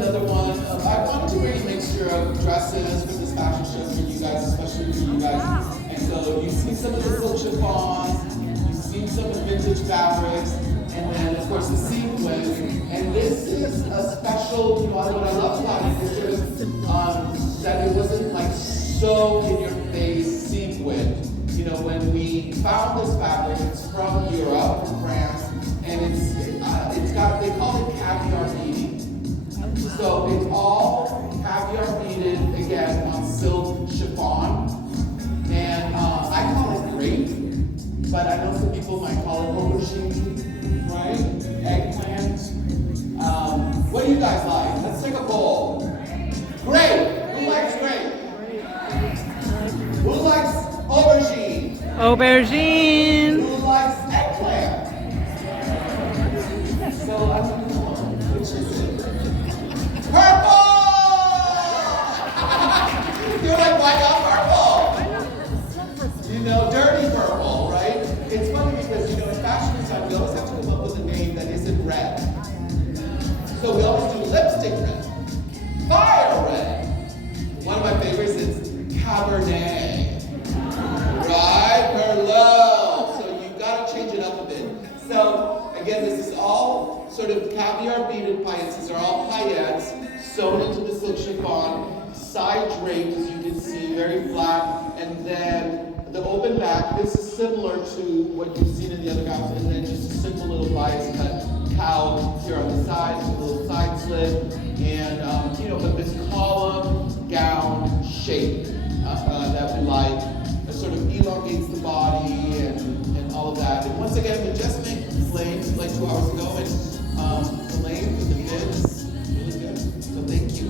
another one. I wanted to bring a mixture of dresses for this fashion show for you guys, especially for you guys. And so you've seen some of the silk chiffons, you've seen some of the vintage fabrics, and then of course the sequins. And this is a special, what I love about it is sort of that it wasn't like so in your face sequin. When we found this fabric, it's from Europe, from France, and it's got, they call it caviar beading. So it's all caviar beaded, again, on silk chiffon. And I call it grape, but I know some people might call it aubergine, right? Eggplant. What do you guys like? Let's take a poll. Grape. Who likes grape? Who likes aubergine? Aubergine. Who likes eggplant? So I don't know. Which is it? Purple! You're like, why not purple? Dirty purple, right? It's funny because, in fashion design, we always have to come up with a name that isn't red. So we always do lipstick red, fire red. One of my favorites is Cabernet, right? Merlot. So you've got to change it up a bit. So again, this is all sort of caviar beaded paillettes. These are all paillettes sewn into the silk chiffon, side draped, as you can see, very flat, and then the open back. This is similar to what you've seen in the other gowns, and then just a simple little bias cut cowl here on the side, with a little side slit, and but this column gown shape that we like, that sort of elongates the body and all of that. And once again, we just made flames like 2 hours ago, and the lane with the bits, really good. So thank you.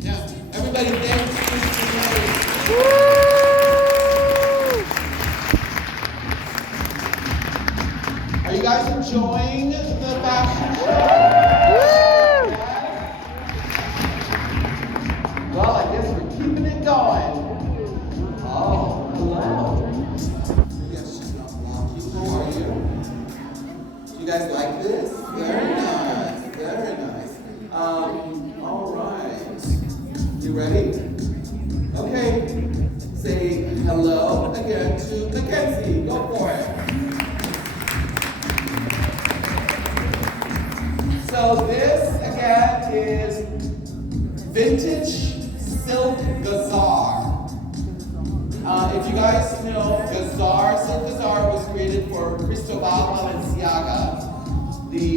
Yeah, everybody, thanks. Are you guys enjoying the fashion show? Well, I guess we're keeping it going. Oh, hello. Yes, she's not walking. How are you? Do you guys like this? Very nice. Very nice. All right. You ready? Okay. Say hello again to Mackenzie. Go for it. So this, again, is vintage silk gazar. If you guys know, gazar, silk gazar was created for Cristobal Balenciaga, the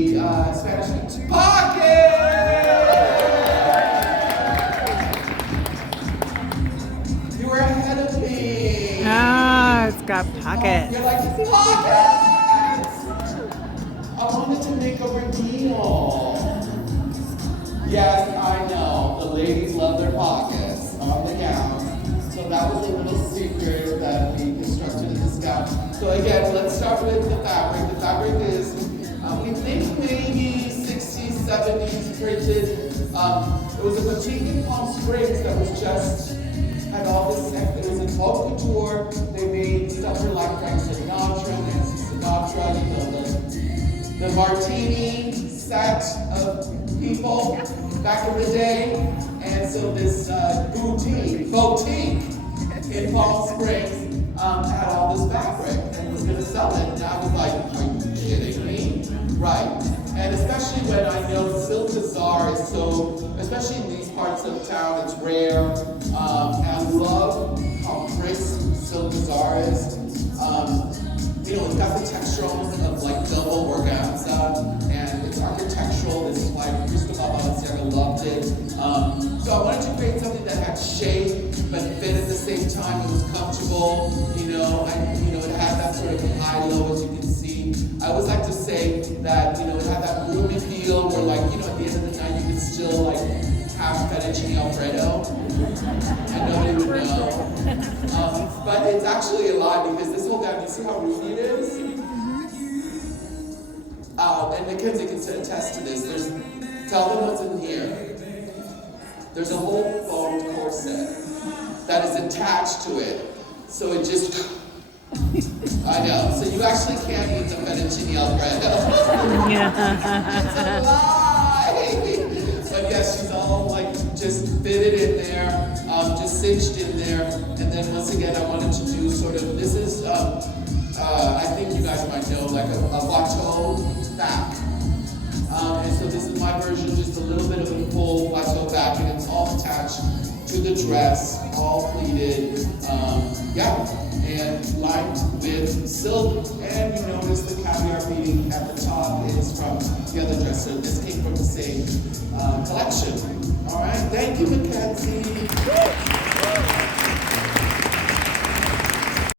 Spanish pocket! You were ahead of me. Ah, it's got pockets. You're like, pockets! I wanted to make a reveal. Yes, I know. The ladies love their pockets on the gown. So that was a little secret that we constructed in this gown. So again, let's start with the fabric. The fabric is, we think maybe 60s, 70s printed. It was a boutique in Palm Springs that was just, had all this, it was in haute couture. They made stuff for like Frank Sinatra, Nancy Sinatra, the martini set of people back in the day. And so this boutique in Palm Springs had all this fabric and was going to sell it. And I was like, are you kidding me? Right. And especially when I know silk gazar is so, especially in these parts of town, it's rare. And I love how crisp silk gazar is. It's got the texture almost of like double organza, and it's architectural. This is why Cristobal Balenciaga loved it. So I wanted to create something that had shape but fit at the same time. It was comfortable, it had that sort of high-low, as you can see. I always like to say that, it had that roomy feel where, like, at the end of the night, you could still, like, have fettuccine Alfredo, and nobody would know. But it's actually a lie, because this whole gown, you see how roomy it is? And Mackenzie can attest to this. Tell them what's in here. There's a whole foam corset that is attached to it. So it just, I know. So you actually can't eat the fettuccine Alfredo. It's a lie. But yes, she's all just fitted in there, just cinched in there. And then once again, I wanted to do sort of, this is, I think you guys might know, like a plateau back. And so this is my version, just a little bit of a full plateau back, and it's all attached to the dress, all pleated, and lined with silk. And you notice the caviar beading at the top is from the other dress, so this came from the same collection. All right, thank you, Mackenzie.